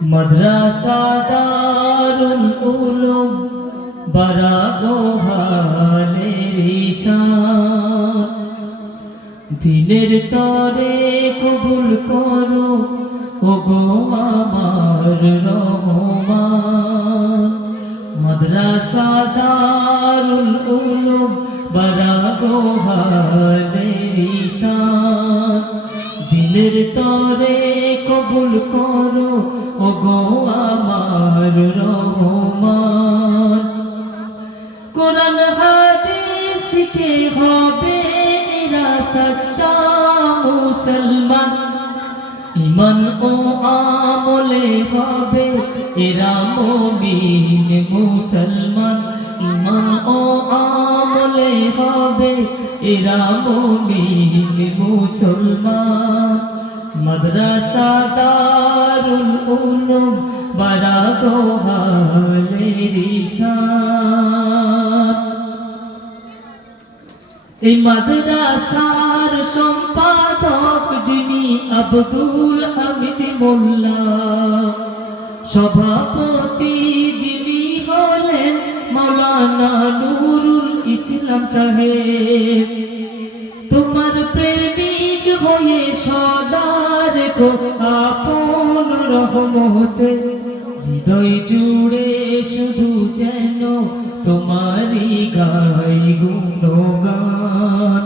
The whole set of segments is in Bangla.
মাদ্রাসা দারুল উলুম বারাগোহালের ঈশান, দিনের তরে কবুল করো ওগো আমার রহমান। মাদ্রাসা দারুল উলুম বারাগোহালের ঈশান, দিনের তরে কবুল করো ওগো আমার রহমান। কোরআন হাদিস শিখে হবে এরা সচ্চা মুসলমান, ঈমান ও আমলে হবে এরা মুমিন মুসলমান। ঈমান ও আমলে হবে এরা মুমিন মুসলমান। মাদ্রাসা দারুল উলুম বারাগোহালের ঈশান। এই মাদ্রাসার সম্পাদক যিনি আব্দুল হামিদ মোল্লা, সভাপতি যিনি হলেন মাওলানা নুরুল ইসলাম সাহেব। তোমার প্রেমিক হয়ে সদা রেখো আপন রহমতে, হৃদয় জুড়ে শুধু যেন তোমারই গাই গুণগান।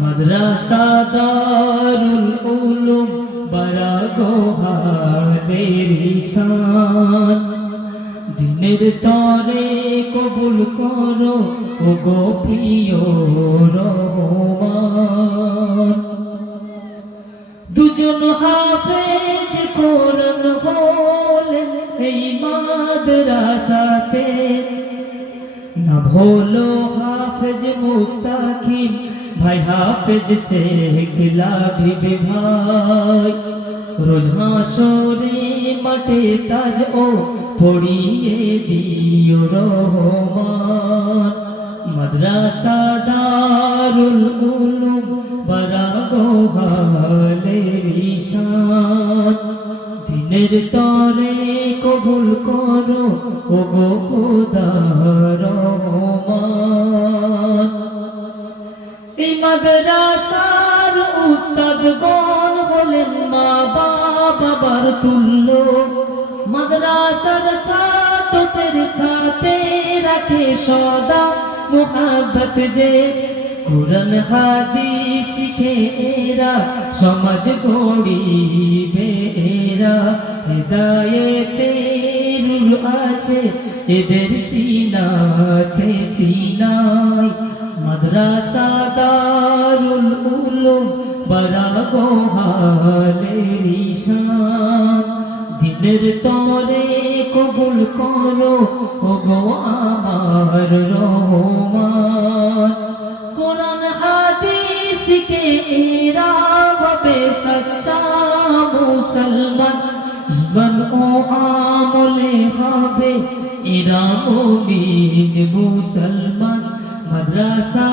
মাদ্রাসা দারুল উলুম বারাগোহালের ঈশান, দিনের তরে কবুল করো ওগো প্রিয় রহমান। দুজন হাফেজ কোরআন হলেন এই মাদ্রাসাতে, না ভোলো হাফেজ মুস্তাকিম ভাই হাফেজ শেখ লাভিব ভাই। রোজ হাসরে মাঠে তাজ ও পড়িয়ে দিও রহমান। মাদ্রাসা দারুল উলুম বারাগোহালের ঈশান, দিনের তরে কবুল করো ওগো খোদা রহমান। এই মাদ্রাসার উস্তাদগণ হলেন মা বাবার তুল্য, মাদ্রাসার ছাত্রদের সাথে রাখে সদা মুহাব্বত যে। কুরআন হাদিস শিখে এরা সমাজ গড়িবে এরা, হেদায়েতের নূর আছে এদের সিনাতে সিনায়। মাদ্রাসা দারুল উলুম বারাগোহালের ঈশান, দিনের তরে কবুল করো ওগো আমার রহমান। কোরআন হাদিস শিখে এরা হবে সচ্চা মুসলমান, ঈমান ও আমলে হবে এরা মুমিন মুসলমান। মাদ্রাসা